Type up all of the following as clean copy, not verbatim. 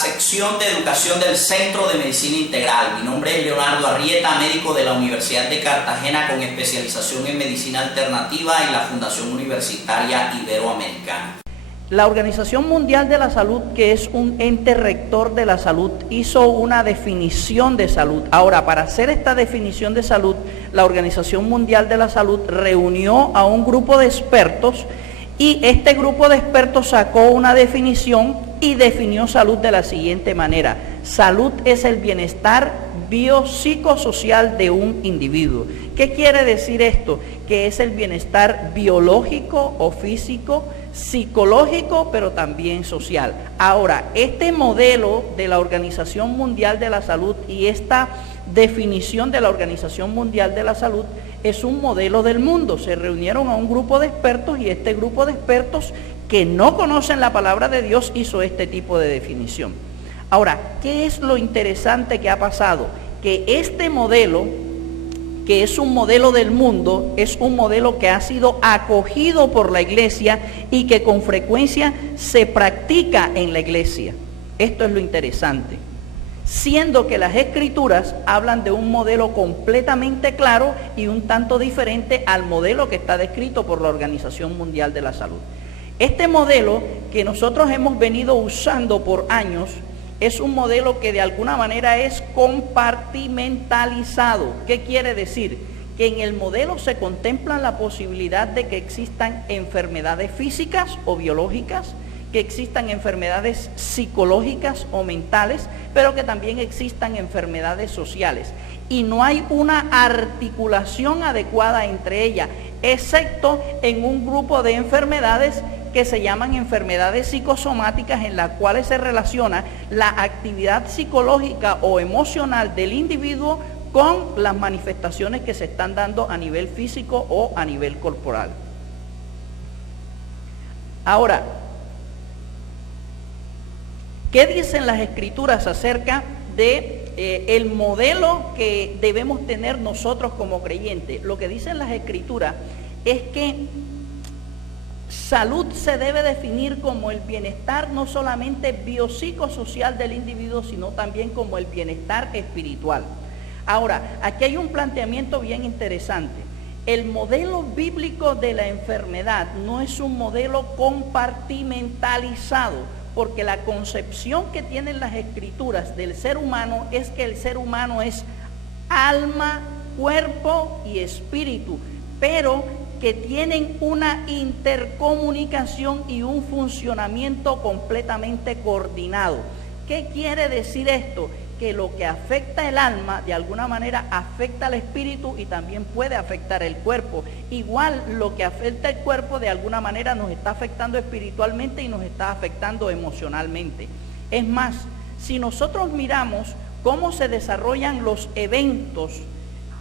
sección de educación del Centro de Medicina Integral. Mi nombre es Leonardo Arrieta, médico de la Universidad de Cartagena con especialización en medicina alternativa y la Fundación Universitaria Iberoamericana. La Organización Mundial de la Salud, que es un ente rector de la salud, hizo una definición de salud. Ahora, para hacer esta definición de salud, la Organización Mundial de la Salud reunió a un grupo de expertos y este grupo de expertos sacó una definición y definió salud de la siguiente manera: salud es el bienestar biopsicosocial de un individuo. ¿Qué quiere decir esto? Que es el bienestar biológico o físico, psicológico, pero también social. Ahora, este modelo de la Organización Mundial de la Salud y esta definición de la Organización Mundial de la Salud es un modelo del mundo. Se reunieron a un grupo de expertos y este grupo de expertos que no conocen la palabra de Dios hizo este tipo de definición. Ahora, ¿qué es lo interesante que ha pasado? Que este modelo, que es un modelo del mundo, es un modelo que ha sido acogido por la iglesia y que con frecuencia se practica en la iglesia. Esto es lo interesante. Siendo que las escrituras hablan de un modelo completamente claro y un tanto diferente al modelo que está descrito por la Organización Mundial de la Salud. Este modelo que nosotros hemos venido usando por años es un modelo que de alguna manera es compartimentalizado. ¿Qué quiere decir? Que en el modelo se contempla la posibilidad de que existan enfermedades físicas o biológicas, que existan enfermedades psicológicas o mentales, pero que también existan enfermedades sociales. Y no hay una articulación adecuada entre ellas, excepto en un grupo de enfermedades que se llaman enfermedades psicosomáticas, en las cuales se relaciona la actividad psicológica o emocional del individuo con las manifestaciones que se están dando a nivel físico o a nivel corporal. Ahora, ¿qué dicen las escrituras acerca de el modelo que debemos tener nosotros como creyentes? Lo que dicen las escrituras es que salud se debe definir como el bienestar no solamente biopsicosocial del individuo, sino también como el bienestar espiritual. Ahora, aquí hay un planteamiento bien interesante. El modelo bíblico de la enfermedad no es un modelo compartimentalizado, porque la concepción que tienen las escrituras del ser humano es que el ser humano es alma, cuerpo y espíritu, pero que tienen una intercomunicación y un funcionamiento completamente coordinado. ¿Qué quiere decir esto? Que lo que afecta el alma de alguna manera afecta al espíritu y también puede afectar el cuerpo. Igual lo que afecta el cuerpo de alguna manera nos está afectando espiritualmente y nos está afectando emocionalmente. Es más, si nosotros miramos cómo se desarrollan los eventos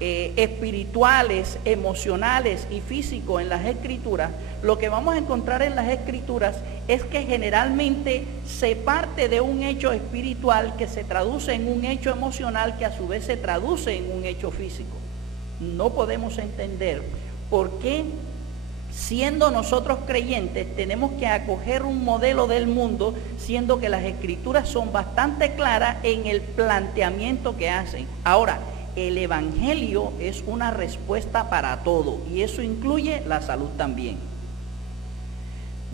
espirituales, emocionales y físicos en las escrituras, lo que vamos a encontrar en las escrituras es que generalmente se parte de un hecho espiritual que se traduce en un hecho emocional que a su vez se traduce en un hecho físico. No podemos entender por qué, siendo nosotros creyentes, tenemos que acoger un modelo del mundo, siendo que las escrituras son bastante claras en el planteamiento que hacen. Ahora, el evangelio es una respuesta para todo y eso incluye la salud también.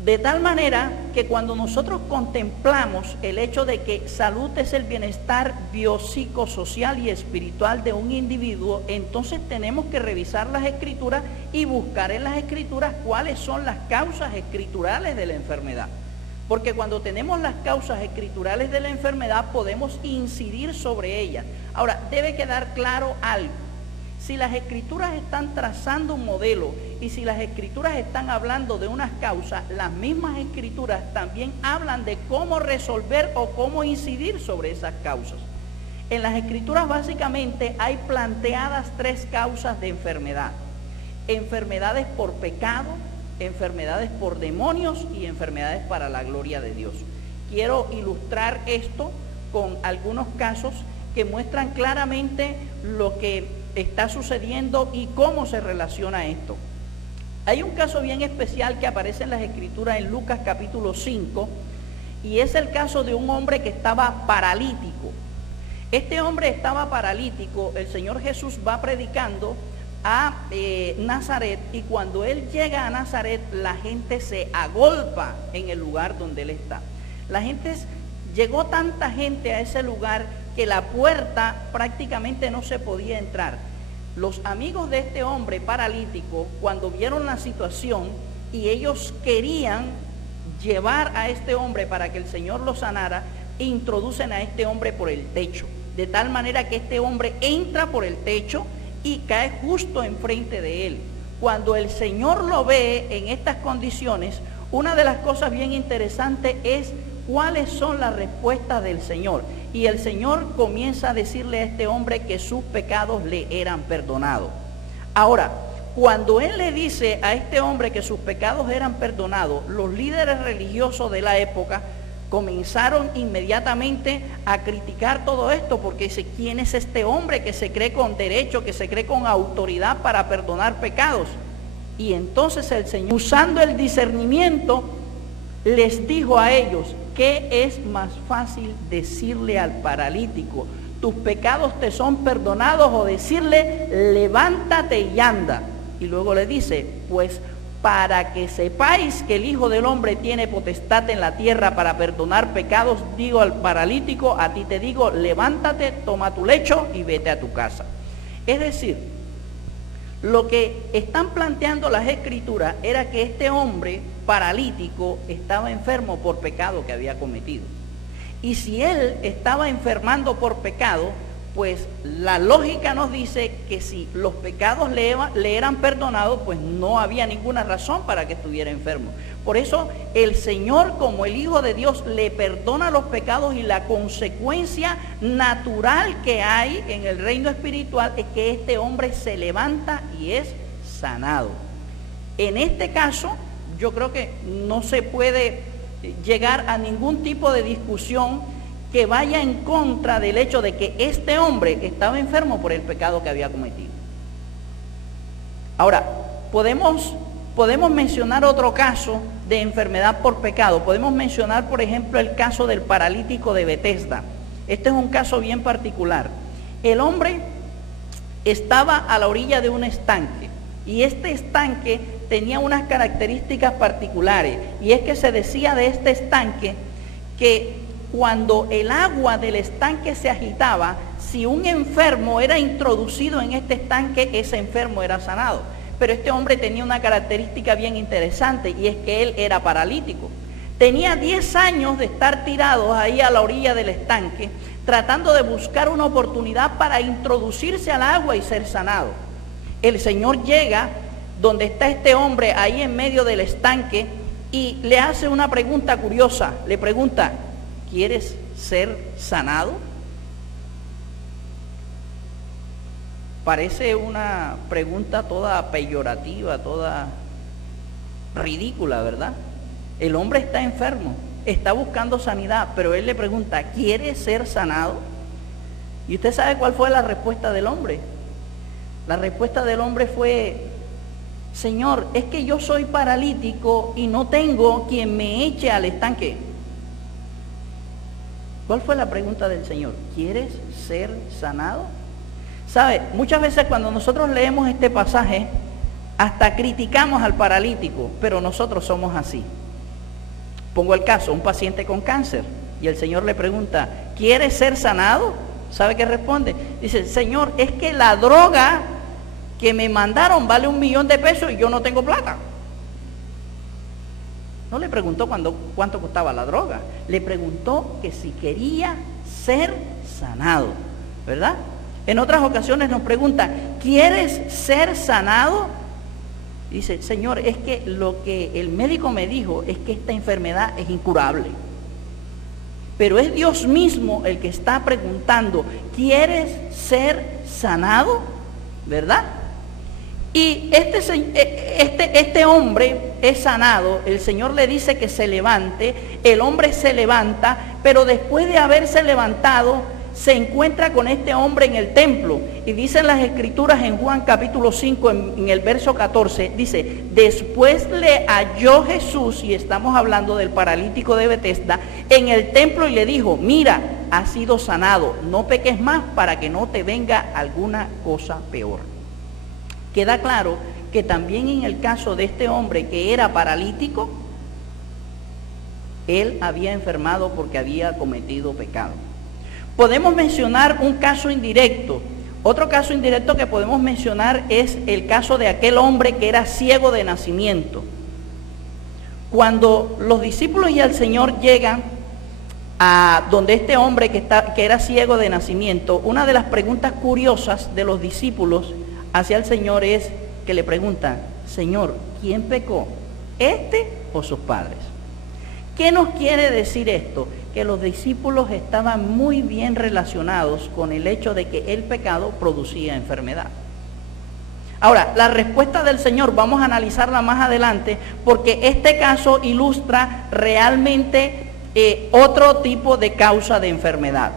De tal manera que cuando nosotros contemplamos el hecho de que salud es el bienestar biopsicosocial y espiritual de un individuo, entonces tenemos que revisar las escrituras y buscar en las escrituras cuáles son las causas escriturales de la enfermedad. Porque cuando tenemos las causas escriturales de la enfermedad podemos incidir sobre ellas. Ahora, debe quedar claro algo. Si las escrituras están trazando un modelo y si las escrituras están hablando de unas causas, las mismas escrituras también hablan de cómo resolver o cómo incidir sobre esas causas. En las escrituras básicamente hay planteadas 3 causas de enfermedad. Enfermedades por pecado, enfermedades por demonios y enfermedades para la gloria de Dios. Quiero ilustrar esto con algunos casos que muestran claramente lo que está sucediendo y cómo se relaciona esto. Hay un caso bien especial que aparece en las escrituras en Lucas capítulo 5 y es el caso de un hombre que estaba paralítico. Este hombre estaba paralítico, el Señor Jesús va predicando a Nazaret, y cuando él llega a Nazaret, la gente se agolpa en el lugar donde él está. Llegó tanta gente a ese lugar que la puerta prácticamente no se podía entrar. Los amigos de este hombre paralítico, cuando vieron la situación y ellos querían llevar a este hombre para que el Señor lo sanara, introducen a este hombre por el techo, de tal manera que este hombre entra por el techo y cae justo enfrente de él. Cuando el Señor lo ve en estas condiciones, una de las cosas bien interesantes es cuáles son las respuestas del Señor. Y el Señor comienza a decirle a este hombre que sus pecados le eran perdonados. Ahora, cuando Él le dice a este hombre que sus pecados eran perdonados, los líderes religiosos de la época comenzaron inmediatamente a criticar todo esto, porque dice, ¿quién es este hombre que se cree con derecho, que se cree con autoridad para perdonar pecados? Y entonces el Señor, usando el discernimiento, les dijo a ellos, ¿qué es más fácil decirle al paralítico, tus pecados te son perdonados, o decirle, levántate y anda? Y luego le dice, pues para que sepáis que el Hijo del Hombre tiene potestad en la tierra para perdonar pecados, digo al paralítico, a ti te digo, levántate, toma tu lecho y vete a tu casa. Es decir, lo que están planteando las Escrituras era que este hombre paralítico estaba enfermo por pecado que había cometido. Y si él estaba enfermando por pecado, pues la lógica nos dice que si los pecados le eran perdonados, pues no había ninguna razón para que estuviera enfermo. Por eso el Señor, como el Hijo de Dios, le perdona los pecados, y la consecuencia natural que hay en el reino espiritual es que este hombre se levanta y es sanado. En este caso, yo creo que no se puede llegar a ningún tipo de discusión que vaya en contra del hecho de que este hombre estaba enfermo por el pecado que había cometido. Ahora, podemos mencionar otro caso de enfermedad por pecado. Podemos mencionar, por ejemplo, el caso del paralítico de Betesda. Este es un caso bien particular. El hombre estaba a la orilla de un estanque, y este estanque tenía unas características particulares, y es que se decía de este estanque que cuando el agua del estanque se agitaba, si un enfermo era introducido en este estanque, ese enfermo era sanado. Pero este hombre tenía una característica bien interesante, y es que él era paralítico. Tenía 10 años de estar tirado ahí a la orilla del estanque, tratando de buscar una oportunidad para introducirse al agua y ser sanado. El Señor llega donde está este hombre ahí en medio del estanque y le hace una pregunta curiosa. Le pregunta, ¿quieres ser sanado? Parece una pregunta toda peyorativa, toda ridícula, ¿verdad? El hombre está enfermo, está buscando sanidad, pero él le pregunta, ¿quieres ser sanado? ¿Y usted sabe cuál fue la respuesta del hombre? La respuesta del hombre fue, Señor, es que yo soy paralítico y no tengo quien me eche al estanque. ¿Cuál fue la pregunta del Señor? ¿Quieres ser sanado? ¿Sabe? Muchas veces cuando nosotros leemos este pasaje, hasta criticamos al paralítico, pero nosotros somos así. Pongo el caso, un paciente con cáncer, y el Señor le pregunta, ¿quieres ser sanado? ¿Sabe qué responde? Dice, Señor, es que la droga que me mandaron vale $1.000.000 y yo no tengo plata. No le preguntó cuánto costaba la droga, le preguntó que si quería ser sanado, ¿verdad? En otras ocasiones nos pregunta, ¿quieres ser sanado? Dice, Señor, es que lo que el médico me dijo es que esta enfermedad es incurable. Pero es Dios mismo el que está preguntando, ¿quieres ser sanado? ¿Verdad? Y este hombre es sanado, el Señor le dice que se levante, el hombre se levanta, pero después de haberse levantado, se encuentra con este hombre en el templo. Y dicen las escrituras en Juan capítulo 5, en el verso 14, dice, después le halló Jesús, y estamos hablando del paralítico de Betesda, en el templo y le dijo, mira, has sido sanado, no peques más para que no te venga alguna cosa peor. Queda claro que también en el caso de este hombre que era paralítico, él había enfermado porque había cometido pecado. Podemos mencionar un caso indirecto. Otro caso indirecto que podemos mencionar es el caso de aquel hombre que era ciego de nacimiento. Cuando los discípulos y el Señor llegan a donde este hombre que era ciego de nacimiento, una de las preguntas curiosas de los discípulos hacia el Señor es que le preguntan, Señor, ¿quién pecó? ¿Este o sus padres? ¿Qué nos quiere decir esto? Que los discípulos estaban muy bien relacionados con el hecho de que el pecado producía enfermedad. Ahora, la respuesta del Señor vamos a analizarla más adelante, porque este caso ilustra realmente otro tipo de causa de enfermedad.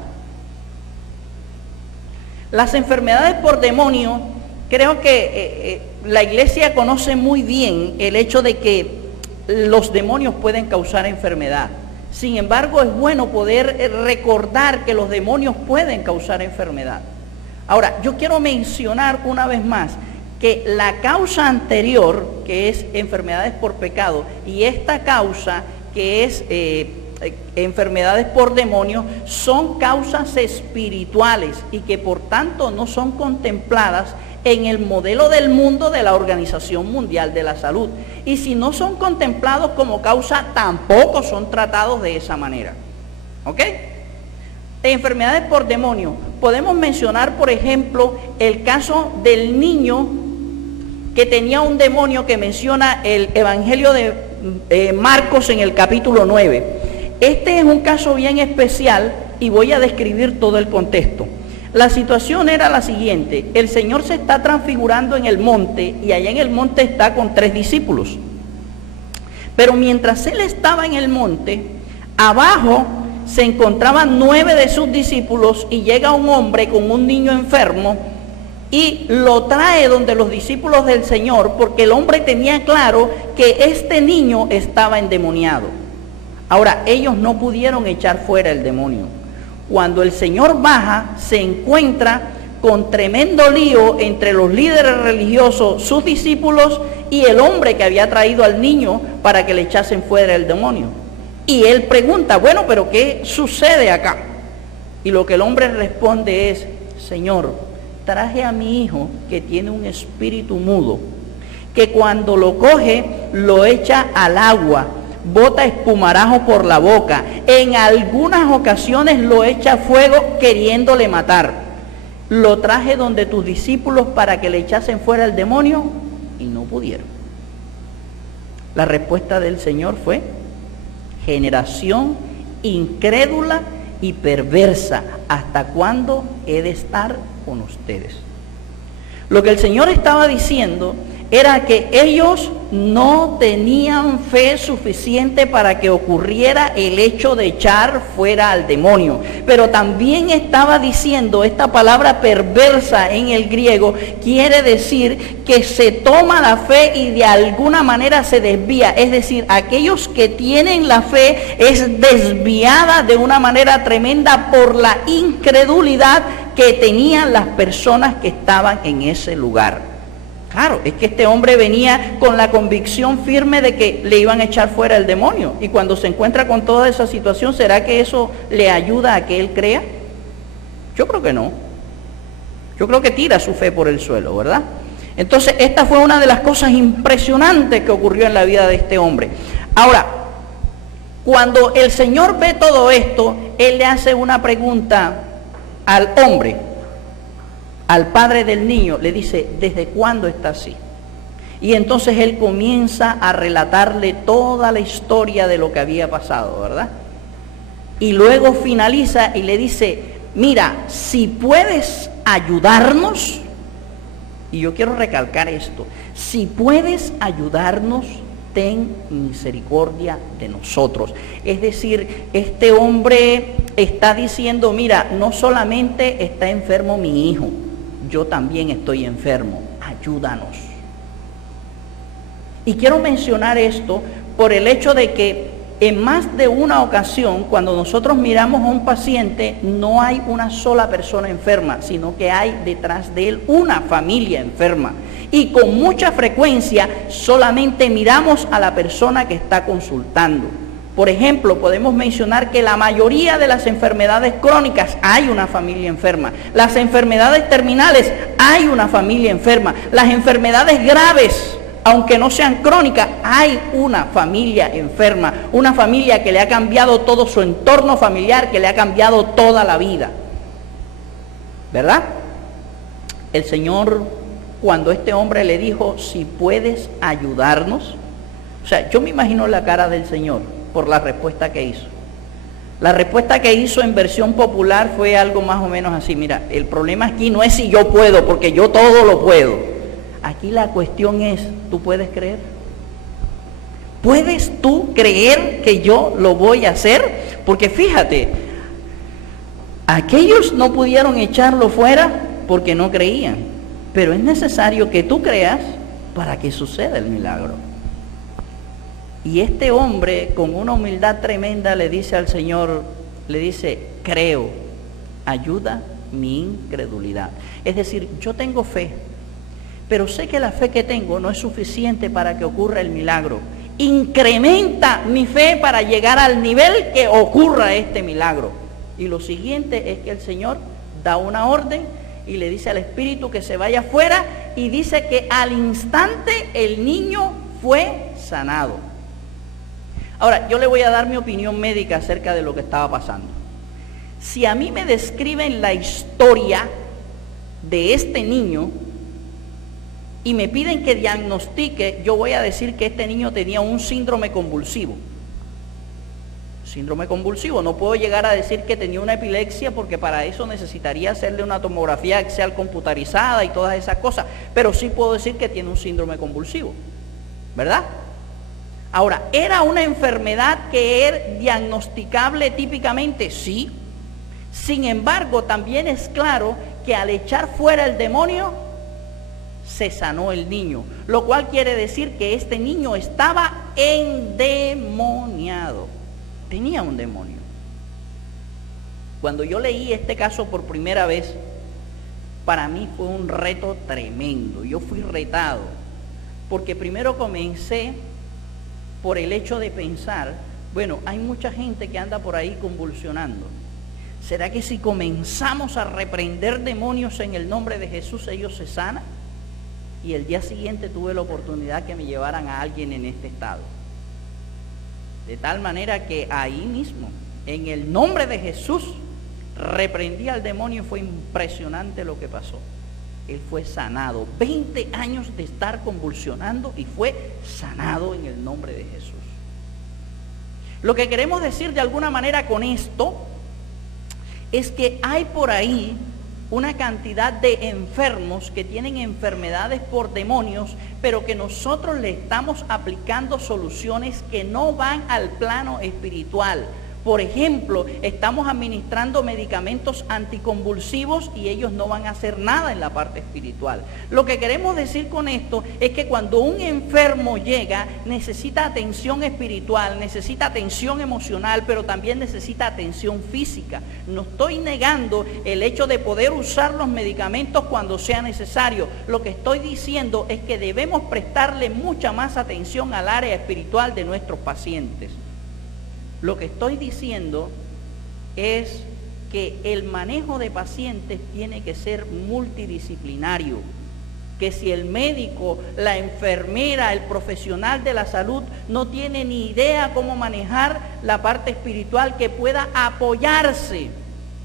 Las enfermedades por demonio, creo que la iglesia conoce muy bien el hecho de que los demonios pueden causar enfermedad. Sin embargo, es bueno poder recordar que los demonios pueden causar enfermedad. Ahora, yo quiero mencionar una vez más que la causa anterior, que es enfermedades por pecado, y esta causa, que es enfermedades por demonios, son causas espirituales y que por tanto no son contempladas en el modelo del mundo de la Organización Mundial de la Salud. Y si no son contemplados como causa, tampoco son tratados de esa manera. ¿Ok? Enfermedades por demonio. Podemos mencionar, por ejemplo, el caso del niño que tenía un demonio que menciona el Evangelio de Marcos en el capítulo 9. Este es un caso bien especial y voy a describir todo el contexto. La situación era la siguiente: el Señor se está transfigurando en el monte y allá en el monte está con 3 discípulos. Pero mientras Él estaba en el monte, abajo se encontraban 9 de sus discípulos y llega un hombre con un niño enfermo y lo trae donde los discípulos del Señor, porque el hombre tenía claro que este niño estaba endemoniado. Ahora, ellos no pudieron echar fuera el demonio. Cuando el Señor baja, se encuentra con tremendo lío entre los líderes religiosos, sus discípulos y el hombre que había traído al niño para que le echasen fuera el demonio. Y él pregunta, bueno, pero ¿qué sucede acá? Y lo que el hombre responde es, Señor, traje a mi hijo que tiene un espíritu mudo, que cuando lo coge, lo echa al agua, bota espumarajo por la boca, en algunas ocasiones lo echa a fuego queriéndole matar. Lo traje donde tus discípulos para que le echasen fuera el demonio y no pudieron. La respuesta del Señor fue, generación incrédula y perversa, ¿hasta cuándo he de estar con ustedes? Lo que el Señor estaba diciendo era que ellos no tenían fe suficiente para que ocurriera el hecho de echar fuera al demonio. Pero también estaba diciendo, esta palabra perversa en el griego quiere decir que se toma la fe y de alguna manera se desvía. Es decir, aquellos que tienen la fe es desviada de una manera tremenda por la incredulidad que tenían las personas que estaban en ese lugar. Claro, es que este hombre venía con la convicción firme de que le iban a echar fuera el demonio. Y cuando se encuentra con toda esa situación, ¿será que eso le ayuda a que él crea? Yo creo que no. Yo creo que tira su fe por el suelo, ¿verdad? Entonces, esta fue una de las cosas impresionantes que ocurrió en la vida de este hombre. Ahora, cuando el Señor ve todo esto, Él le hace una pregunta al hombre. Al padre del niño le dice, ¿desde cuándo está así? Y entonces él comienza a relatarle toda la historia de lo que había pasado, ¿verdad? Y luego finaliza y le dice, mira, si puedes ayudarnos, y yo quiero recalcar esto, si puedes ayudarnos, ten misericordia de nosotros. Es decir, este hombre está diciendo, mira, no solamente está enfermo mi hijo, yo también estoy enfermo, ayúdanos. Y quiero mencionar esto por el hecho de que en más de una ocasión, cuando nosotros miramos a un paciente, no hay una sola persona enferma, sino que hay detrás de él una familia enferma. Y con mucha frecuencia solamente miramos a la persona que está consultando. Por ejemplo, podemos mencionar que la mayoría de las enfermedades crónicas hay una familia enferma. Las enfermedades terminales hay una familia enferma. Las enfermedades graves, aunque no sean crónicas, hay una familia enferma, una familia que le ha cambiado todo su entorno familiar, que le ha cambiado toda la vida. ¿Verdad? El Señor, cuando este hombre le dijo, si puedes ayudarnos, o sea, yo me imagino la cara del Señor por la respuesta que hizo. La respuesta que hizo en versión popular fue algo más o menos así, mira, el problema aquí no es si yo puedo, porque yo todo lo puedo. Aquí la cuestión es, ¿tú puedes creer? ¿Puedes tú creer que yo lo voy a hacer? Porque fíjate, aquellos no pudieron echarlo fuera porque no creían, pero es necesario que tú creas para que suceda el milagro. Y este hombre, con una humildad tremenda, le dice al Señor, le dice, creo, ayuda mi incredulidad. Es decir, yo tengo fe, pero sé que la fe que tengo no es suficiente para que ocurra el milagro. Incrementa mi fe para llegar al nivel que ocurra este milagro. Y lo siguiente es que el Señor da una orden y le dice al espíritu que se vaya afuera, y dice que al instante el niño fue sanado. Ahora, yo le voy a dar mi opinión médica acerca de lo que estaba pasando. Si a mí me describen la historia de este niño y me piden que diagnostique, yo voy a decir que este niño tenía un síndrome convulsivo. Síndrome convulsivo, no puedo llegar a decir que tenía una epilepsia, porque para eso necesitaría hacerle una tomografía axial computarizada y todas esas cosas, pero sí puedo decir que tiene un síndrome convulsivo, ¿verdad? Ahora, ¿era una enfermedad que era diagnosticable típicamente? Sí. Sin embargo, también es claro que al echar fuera el demonio, se sanó el niño, lo cual quiere decir que este niño estaba endemoniado, tenía un demonio. Cuando yo leí este caso por primera vez, para mí fue un reto tremendo. Yo fui retado, porque primero comencé por el hecho de pensar, bueno, hay mucha gente que anda por ahí convulsionando. ¿Será que si comenzamos a reprender demonios en el nombre de Jesús, ellos se sanan? Y el día siguiente tuve la oportunidad que me llevaran a alguien en este estado. De tal manera que ahí mismo, en el nombre de Jesús, reprendí al demonio y fue impresionante lo que pasó. Él fue sanado. 20 años de estar convulsionando y fue sanado en el nombre de Jesús. Lo que queremos decir de alguna manera con esto es que hay por ahí una cantidad de enfermos que tienen enfermedades por demonios, pero que nosotros le estamos aplicando soluciones que no van al plano espiritual. Por ejemplo, estamos administrando medicamentos anticonvulsivos y ellos no van a hacer nada en la parte espiritual. Lo que queremos decir con esto es que cuando un enfermo llega, necesita atención espiritual, necesita atención emocional, pero también necesita atención física. No estoy negando el hecho de poder usar los medicamentos cuando sea necesario. Lo que estoy diciendo es que debemos prestarle mucha más atención al área espiritual de nuestros pacientes. Lo que estoy diciendo es que el manejo de pacientes tiene que ser multidisciplinario, que si el médico, la enfermera, el profesional de la salud no tiene ni idea cómo manejar la parte espiritual, que pueda apoyarse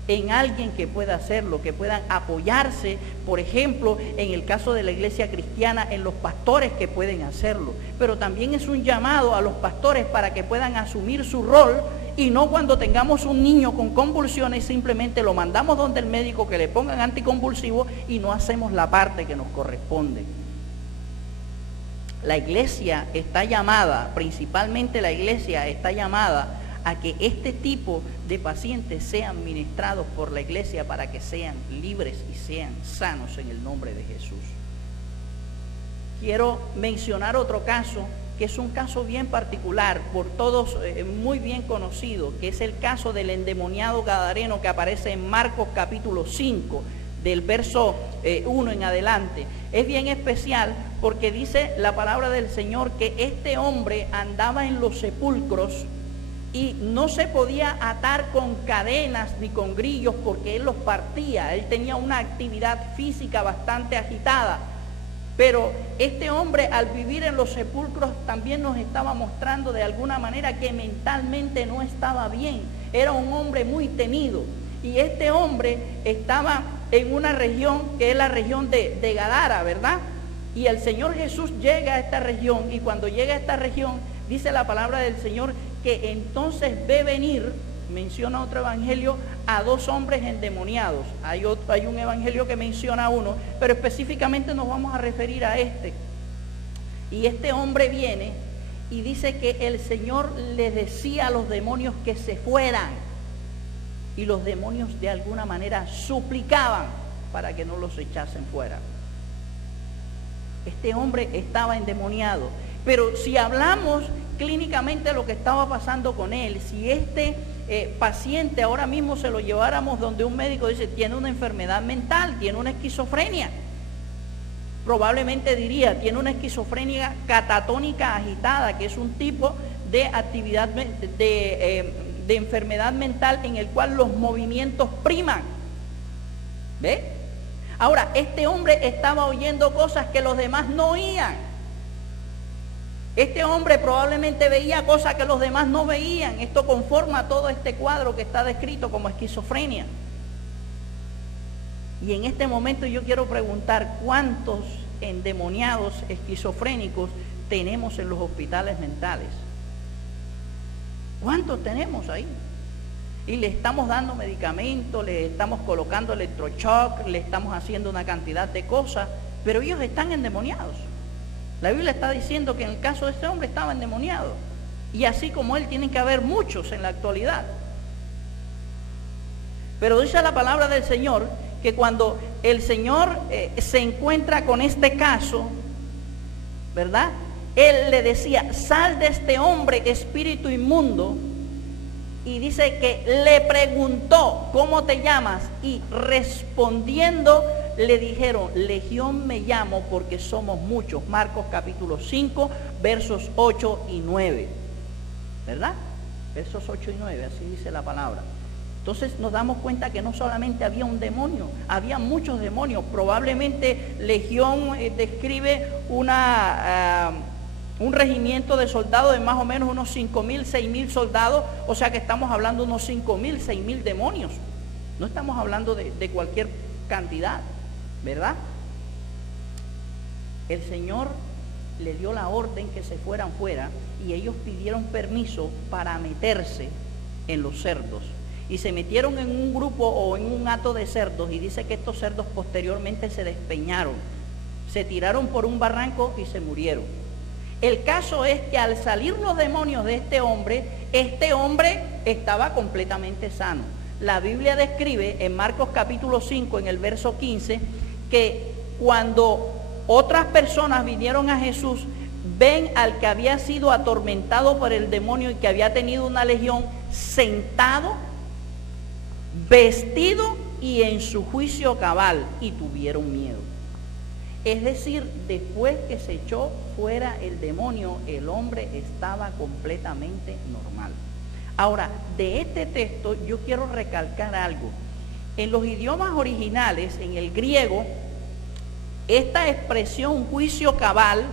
en alguien que pueda hacerlo, que puedan apoyarse, por ejemplo, en el caso de la iglesia cristiana, en los pastores que pueden hacerlo. Pero también es un llamado a los pastores para que puedan asumir su rol, y no cuando tengamos un niño con convulsiones simplemente lo mandamos donde el médico que le pongan anticonvulsivos y no hacemos la parte que nos corresponde. La iglesia está llamada, principalmente la iglesia está llamada a que este tipo de pacientes sean ministrados por la iglesia para que sean libres y sean sanos en el nombre de Jesús. Quiero mencionar otro caso, que es un caso bien particular, por todos muy bien conocido, que es el caso del endemoniado gadareno que aparece en Marcos capítulo 5, del verso 1 en adelante. Es bien especial porque dice la palabra del Señor que este hombre andaba en los sepulcros y no se podía atar con cadenas ni con grillos porque él los partía. Él tenía una actividad física bastante agitada. Pero este hombre, al vivir en los sepulcros, también nos estaba mostrando de alguna manera que mentalmente no estaba bien. Era un hombre muy temido. Y este hombre estaba en una región que es la región de Gadara, ¿verdad? Y el Señor Jesús llega a esta región, y cuando llega a esta región, dice la palabra del Señor que entonces ve venir, menciona otro evangelio, a dos hombres endemoniados. Hay un evangelio que menciona a uno, pero específicamente nos vamos a referir a este. Y este hombre viene y dice que el Señor le decía a los demonios que se fueran, y los demonios de alguna manera suplicaban para que no los echasen fuera. Este hombre estaba endemoniado. Pero si hablamos clínicamente de lo que estaba pasando con él, si este paciente ahora mismo se lo lleváramos donde un médico dice tiene una enfermedad mental, tiene una esquizofrenia, probablemente diría tiene una esquizofrenia catatónica agitada, que es un tipo de actividad de enfermedad mental en el cual los movimientos priman. ¿Ve? Ahora, este hombre estaba oyendo cosas que los demás no oían. Este hombre probablemente veía cosas que los demás no veían. Esto conforma todo este cuadro que está descrito como esquizofrenia. Y en este momento yo quiero preguntar, ¿cuántos endemoniados esquizofrénicos tenemos en los hospitales mentales? ¿Cuántos tenemos ahí? Y le estamos dando medicamentos, le estamos colocando electroshock, le estamos haciendo una cantidad de cosas, pero ellos están endemoniados. La Biblia está diciendo que en el caso de este hombre estaba endemoniado. Y así como él, tienen que haber muchos en la actualidad. Pero dice la palabra del Señor que cuando el Señor se encuentra con este caso, ¿verdad? Él le decía, sal de este hombre, espíritu inmundo. Y dice que le preguntó, ¿cómo te llamas? Y respondiendo le dijeron, Legión me llamo porque somos muchos. Marcos capítulo 5, versos 8 y 9. ¿Verdad? Versos 8 y 9, así dice la palabra. Entonces nos damos cuenta que no solamente había un demonio, había muchos demonios. Probablemente Legión describe un regimiento de soldados de más o menos unos 5.000, 6.000 soldados, o sea que estamos hablando de unos 5.000, 6.000 demonios. No estamos hablando de cualquier cantidad, ¿verdad? El Señor le dio la orden que se fueran fuera y ellos pidieron permiso para meterse en los cerdos. Y se metieron en un grupo o en un hato de cerdos, y dice que estos cerdos posteriormente se despeñaron, se tiraron por un barranco y se murieron. El caso es que al salir los demonios de este hombre estaba completamente sano. La Biblia describe en Marcos capítulo 5, en el verso 15, que cuando otras personas vinieron a Jesús, ven al que había sido atormentado por el demonio y que había tenido una legión, sentado, vestido y en su juicio cabal, y tuvieron miedo. Es decir, después que se echó fuera el demonio, el hombre estaba completamente normal. Ahora, de este texto yo quiero recalcar algo. En los idiomas originales, en el griego, esta expresión juicio cabal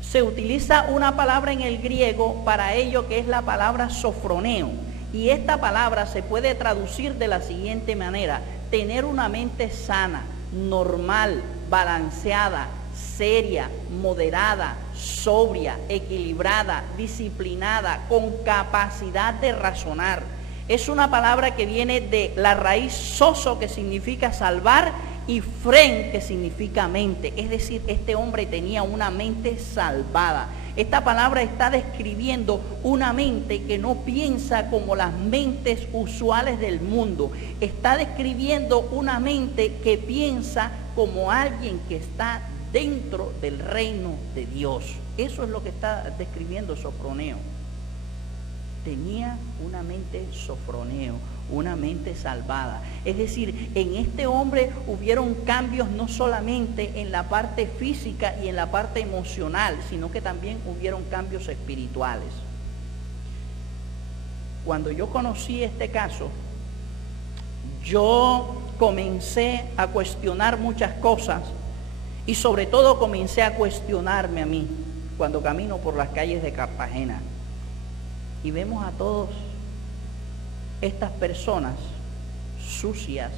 se utiliza una palabra en el griego para ello, que es la palabra sofroneo. Y esta palabra se puede traducir de la siguiente manera: tener una mente sana, normal, balanceada, seria, moderada, sobria, equilibrada, disciplinada, con capacidad de razonar. Es una palabra que viene de la raíz soso, que significa salvar, y fren, que significa mente. Es decir, este hombre tenía una mente salvada. Esta palabra está describiendo una mente que no piensa como las mentes usuales del mundo. Está describiendo una mente que piensa como alguien que está dentro del reino de Dios. Eso es lo que está describiendo Sofroneo. Tenía una mente Sofroneo, una mente salvada. Es decir, en este hombre hubieron cambios no solamente en la parte física y en la parte emocional, sino que también hubieron cambios espirituales. Cuando yo conocí este caso, yo comencé a cuestionar muchas cosas y sobre todo comencé a cuestionarme a mí cuando camino por las calles de Cartagena. Y vemos a todas estas personas sucias,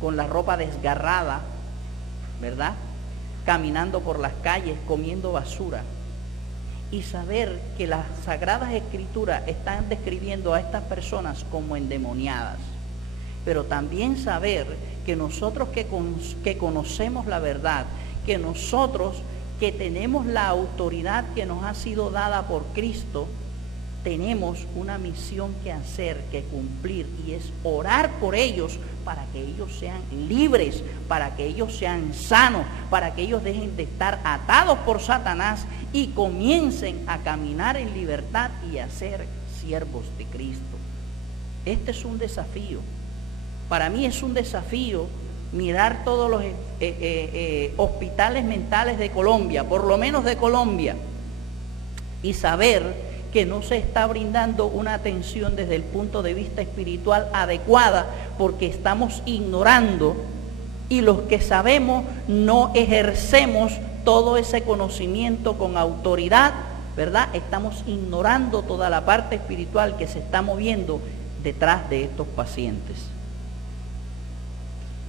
con la ropa desgarrada, ¿verdad? Caminando por las calles, comiendo basura. Y saber que las Sagradas Escrituras están describiendo a estas personas como endemoniadas. Pero también saber que nosotros que conocemos la verdad, que nosotros que tenemos la autoridad que nos ha sido dada por Cristo, tenemos una misión que hacer, que cumplir, y es orar por ellos para que ellos sean libres, para que ellos sean sanos, para que ellos dejen de estar atados por Satanás y comiencen a caminar en libertad y a ser siervos de Cristo. Este es un desafío. Para mí es un desafío mirar todos los hospitales mentales de Colombia, por lo menos de Colombia, y saber que no se está brindando una atención desde el punto de vista espiritual adecuada, porque estamos ignorando, y los que sabemos no ejercemos todo ese conocimiento con autoridad, ¿verdad? Estamos ignorando toda la parte espiritual que se está moviendo detrás de estos pacientes.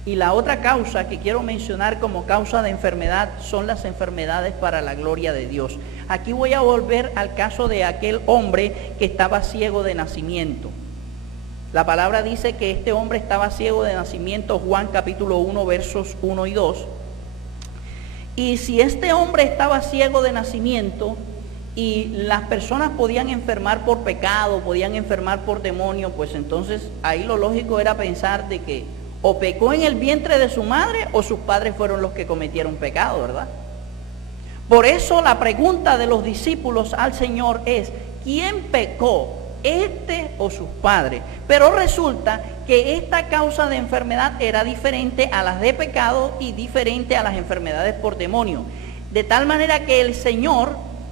Y la otra causa que quiero mencionar como causa de enfermedad son las enfermedades para la gloria de Dios. Aquí voy a volver al caso de aquel hombre que estaba ciego de nacimiento. La palabra dice que este hombre estaba ciego de nacimiento, Juan capítulo 1, versos 1 y 2. Y si este hombre estaba ciego de nacimiento y las personas podían enfermar por pecado, podían enfermar por demonio, pues entonces ahí lo lógico era pensar de que o pecó en el vientre de su madre o sus padres fueron los que cometieron pecado, ¿verdad? Por eso la pregunta de los discípulos al Señor es: ¿quién pecó, este o sus padres? Pero resulta que esta causa de enfermedad era diferente a las de pecado y diferente a las enfermedades por demonio. De tal manera que el Señor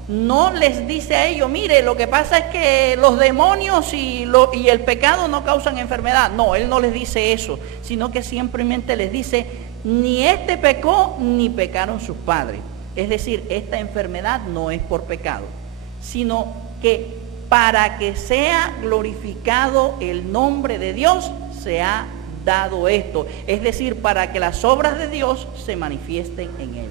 no les dice a ellos: mire, lo que pasa es que los demonios y el pecado no causan enfermedad. No, Él no les dice eso, sino que simplemente les dice: ni este pecó, ni pecaron sus padres. Es decir, esta enfermedad no es por pecado, sino que para que sea glorificado el nombre de Dios se ha dado esto. Es decir, para que las obras de Dios se manifiesten en él.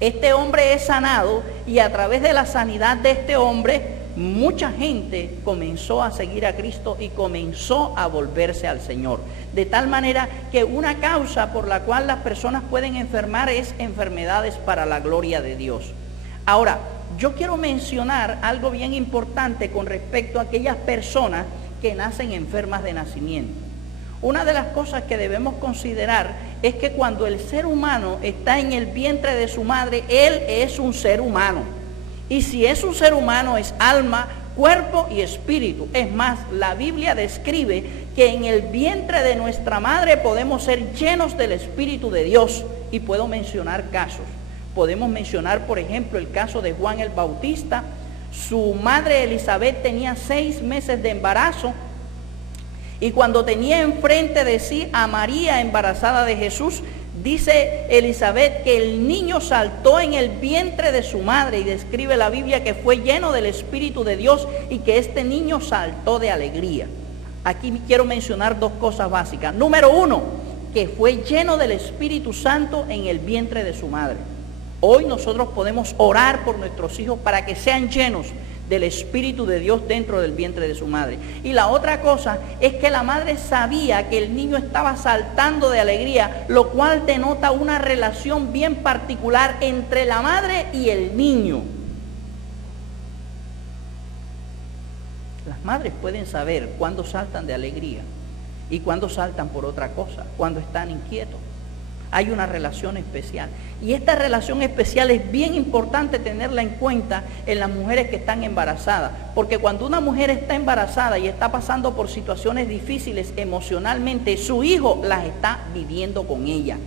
Este hombre es sanado y a través de la sanidad de este hombre, mucha gente comenzó a seguir a Cristo y comenzó a volverse al Señor. De tal manera que una causa por la cual las personas pueden enfermar es enfermedades para la gloria de Dios. Ahora, yo quiero mencionar algo bien importante con respecto a aquellas personas que nacen enfermas de nacimiento. Una de las cosas que debemos considerar es que cuando el ser humano está en el vientre de su madre, él es un ser humano. Y si es un ser humano, es alma, cuerpo y espíritu. Es más, la Biblia describe que en el vientre de nuestra madre podemos ser llenos del Espíritu de Dios. Y puedo mencionar casos. Podemos mencionar, por ejemplo, el caso de Juan el Bautista. Su madre Elizabeth tenía 6 meses de embarazo. Y cuando tenía enfrente de sí a María embarazada de Jesús, dice Elizabeth que el niño saltó en el vientre de su madre, y describe la Biblia que fue lleno del Espíritu de Dios y que este niño saltó de alegría. Aquí quiero mencionar 2 cosas básicas. Número 1, que fue lleno del Espíritu Santo en el vientre de su madre. Hoy nosotros podemos orar por nuestros hijos para que sean llenos del Espíritu de Dios dentro del vientre de su madre. Y la otra cosa es que la madre sabía que el niño estaba saltando de alegría, lo cual denota una relación bien particular entre la madre y el niño. Las madres pueden saber cuándo saltan de alegría y cuándo saltan por otra cosa, cuándo están inquietos. Hay una relación especial. Y esta relación especial es bien importante tenerla en cuenta en las mujeres que están embarazadas. Porque cuando una mujer está embarazada y está pasando por situaciones difíciles emocionalmente, su hijo las está viviendo con ella.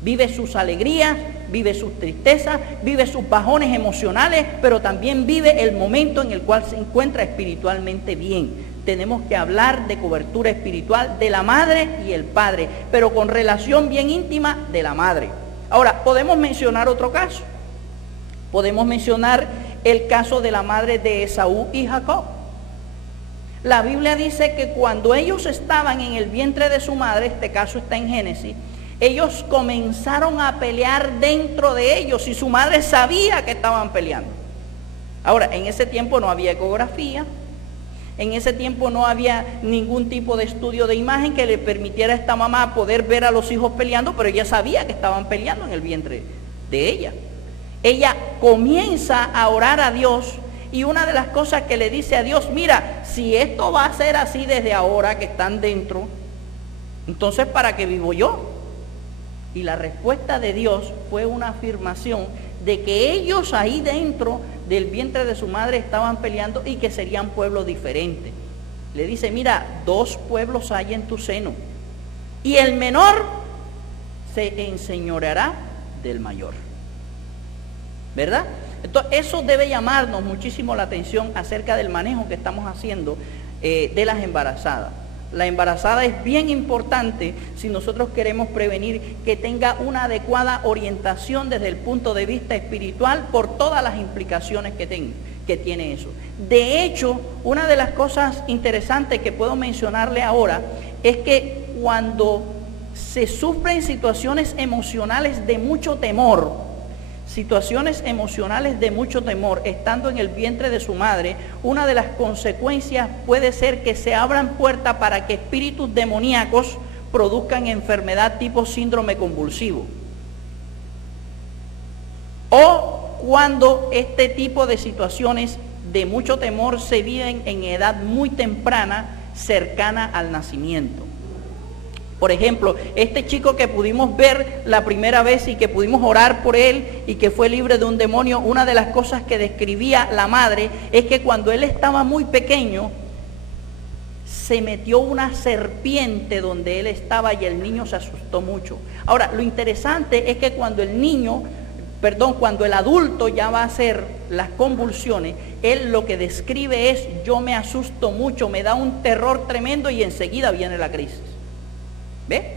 Vive sus alegrías, vive sus tristezas, vive sus bajones emocionales, pero también vive el momento en el cual se encuentra espiritualmente bien. Tenemos que hablar de cobertura espiritual de la madre y el padre, pero con relación bien íntima de la madre. Ahora, podemos mencionar otro caso. Podemos mencionar el caso de la madre de Esaú y Jacob. La Biblia dice que cuando ellos estaban en el vientre de su madre, este caso está en Génesis, ellos comenzaron a pelear dentro de ellos y su madre sabía que estaban peleando. Ahora, en ese tiempo no había ecografía. En ese tiempo no había ningún tipo de estudio de imagen que le permitiera a esta mamá poder ver a los hijos peleando, pero ella sabía que estaban peleando en el vientre de ella. Ella comienza a orar a Dios y una de las cosas que le dice a Dios, mira, si esto va a ser así desde ahora que están dentro, entonces ¿para qué vivo yo? Y la respuesta de Dios fue una afirmación de que ellos ahí dentro del vientre de su madre estaban peleando y que serían pueblos diferentes. Le dice, mira, 2 pueblos hay en tu seno y el menor se enseñoreará del mayor. ¿Verdad? Entonces eso debe llamarnos muchísimo la atención acerca del manejo que estamos haciendo de las embarazadas. La embarazada es bien importante si nosotros queremos prevenir que tenga una adecuada orientación desde el punto de vista espiritual por todas las implicaciones que tiene eso. De hecho, una de las cosas interesantes que puedo mencionarle ahora es que cuando se sufren situaciones emocionales de mucho temor, estando en el vientre de su madre, una de las consecuencias puede ser que se abran puertas para que espíritus demoníacos produzcan enfermedad tipo síndrome convulsivo. O cuando este tipo de situaciones de mucho temor se viven en edad muy temprana, cercana al nacimiento. Por ejemplo, este chico que pudimos ver la primera vez y que pudimos orar por él y que fue libre de un demonio, una de las cosas que describía la madre es que cuando él estaba muy pequeño, se metió una serpiente donde él estaba y el niño se asustó mucho. Ahora, lo interesante es que cuando el adulto ya va a hacer las convulsiones, él lo que describe es, yo me asusto mucho, me da un terror tremendo y enseguida viene la crisis. ¿Ve?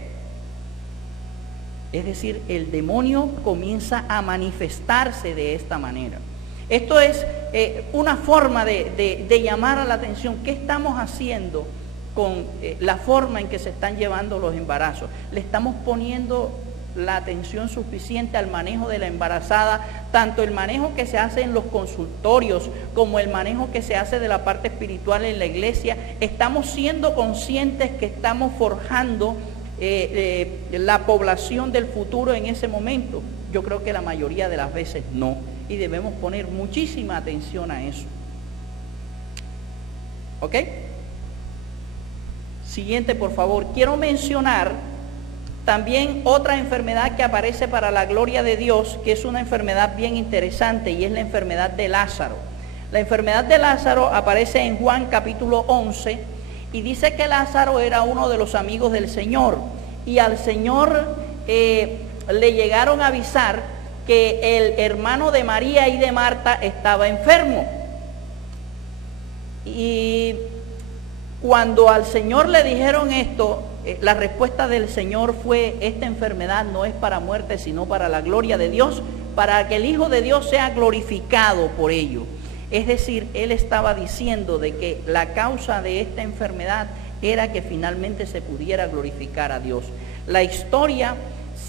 Es decir, el demonio comienza a manifestarse de esta manera. Esto es una forma de llamar a la atención. ¿Qué estamos haciendo con la forma en que se están llevando los embarazos? ¿Le estamos poniendo la atención suficiente al manejo de la embarazada? Tanto el manejo que se hace en los consultorios como el manejo que se hace de la parte espiritual en la iglesia. ¿Estamos siendo conscientes que estamos forjando la población del futuro en ese momento? Yo creo que la mayoría de las veces no, y debemos poner muchísima atención a eso. ¿Ok? Siguiente, por favor. Quiero mencionar también otra enfermedad que aparece para la gloria de Dios, que es una enfermedad bien interesante, y es la enfermedad de Lázaro. La enfermedad de Lázaro aparece en Juan capítulo 11, y dice que Lázaro era uno de los amigos del Señor, y al Señor le llegaron a avisar que el hermano de María y de Marta estaba enfermo. Y cuando al Señor le dijeron esto, la respuesta del Señor fue, esta enfermedad no es para muerte, sino para la gloria de Dios, para que el Hijo de Dios sea glorificado por ello. Es decir, él estaba diciendo de que la causa de esta enfermedad era que finalmente se pudiera glorificar a Dios. La historia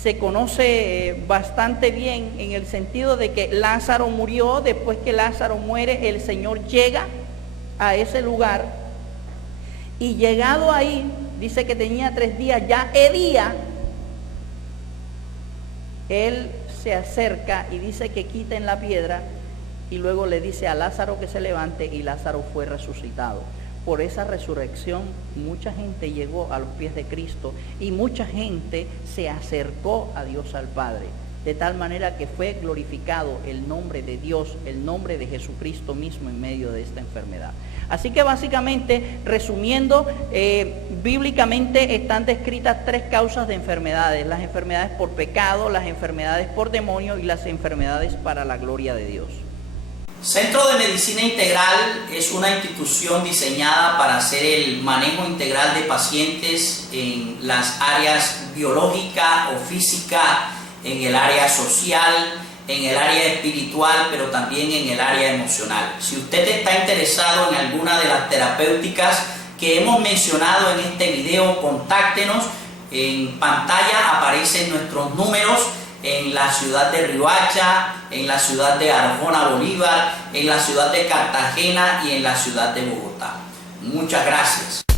se conoce bastante bien en el sentido de que Lázaro murió. Después que Lázaro muere, el Señor llega a ese lugar y llegado ahí, dice que tenía 3 días, ya hedía, Él se acerca y dice que quiten la piedra y luego le dice a Lázaro que se levante y Lázaro fue resucitado. Por esa resurrección mucha gente llegó a los pies de Cristo y mucha gente se acercó a Dios al Padre, de tal manera que fue glorificado el nombre de Dios, el nombre de Jesucristo mismo en medio de esta enfermedad. Así que básicamente, resumiendo, bíblicamente están descritas 3 causas de enfermedades: las enfermedades por pecado, las enfermedades por demonio y las enfermedades para la gloria de Dios. Centro de Medicina Integral es una institución diseñada para hacer el manejo integral de pacientes en las áreas biológica o física, en el área social, en el área espiritual, pero también en el área emocional. Si usted está interesado en alguna de las terapéuticas que hemos mencionado en este video, contáctenos. En pantalla aparecen nuestros números en la ciudad de Riohacha, en la ciudad de Arjona, Bolívar, en la ciudad de Cartagena y en la ciudad de Bogotá. Muchas gracias.